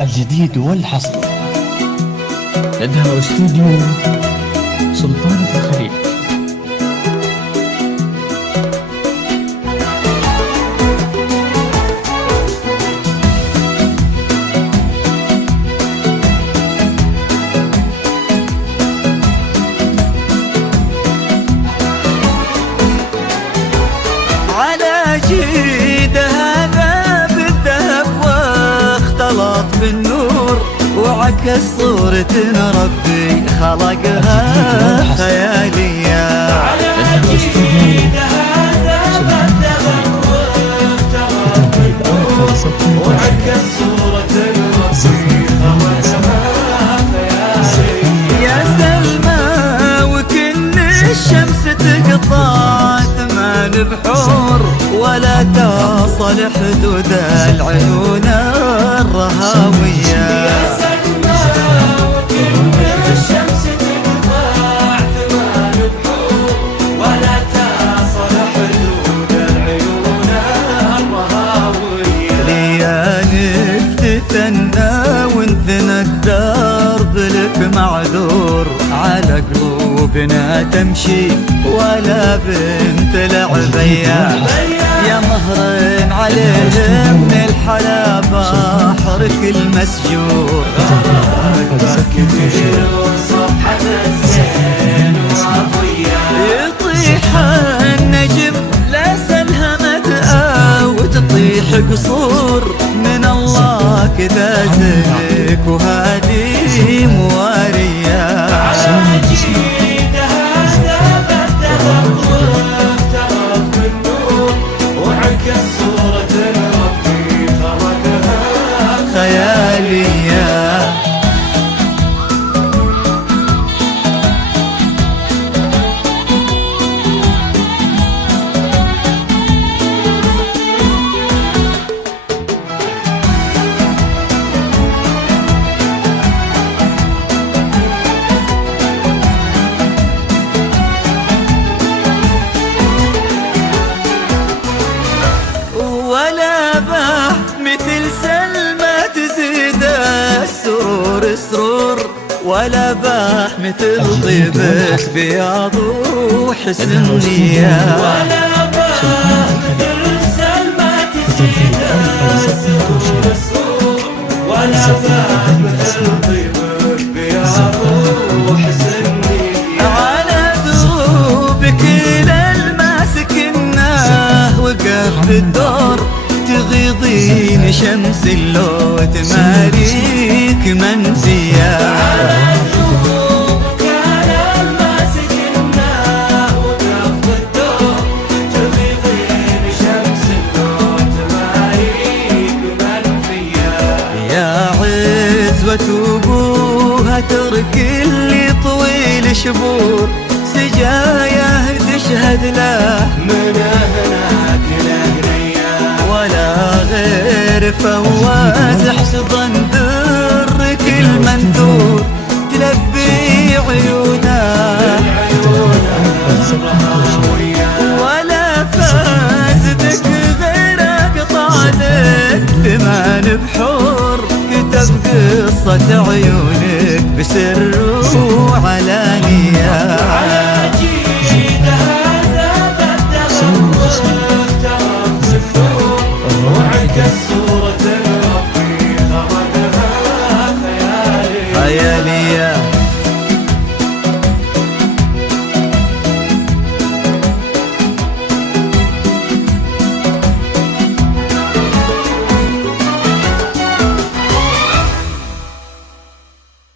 الجديد والحصري لدى استوديو سلطان الخليل. على جيد هذا بالذهب واختلط بالنور وعكس صورة ربي خلقها خيالية. على جيد هذا بالذهب واختلط بالنور وعكس صورة ربي خلقها خيالية. يا سلمى وكن الشمس تقطع ثمان بحور ولا تصل حدود العيون الرهاوية. يا سلمى وكن الشمس تقطع ثمان بحور ولا تصل حدود العيون الرهاوية. ليالك تثنى وانثنى الدرب لك معذور على قلوبنا تمشي ولا بنت العبية. يا مهر عليه من الحلا بحرك المسجور كثير وصفحة الزين وعطية. يطيح النجم لا سلهمت أو تطيح قصور من الله كذا زيك وهادي موارية. خيالية. ولا باح مثل سلمى تزيد السرور سرور ولا باح مثل طيبك بياض وحسن النية. ولا باح مثل سلمى تزيد السرور سرور ولا باح مثل طيبك بياض وحسن النية. على دروبك للماسكناه وقف بالدور تغيضين شمس اللوت ماريك منسية. على جروبك للماسكنا وقف بالدور تغيضين شمس اللوت ماريك منسية. يا عزوة ابوها ترك اللي طويل شبور سجاياه تشهد له من هناك لهنية. ولا غير فواز احتضن درك المنثور تلبي عيونا ولا فاز بك غيرك طالك ثمان بحور كتب قصة عيونك بسر وعلانية.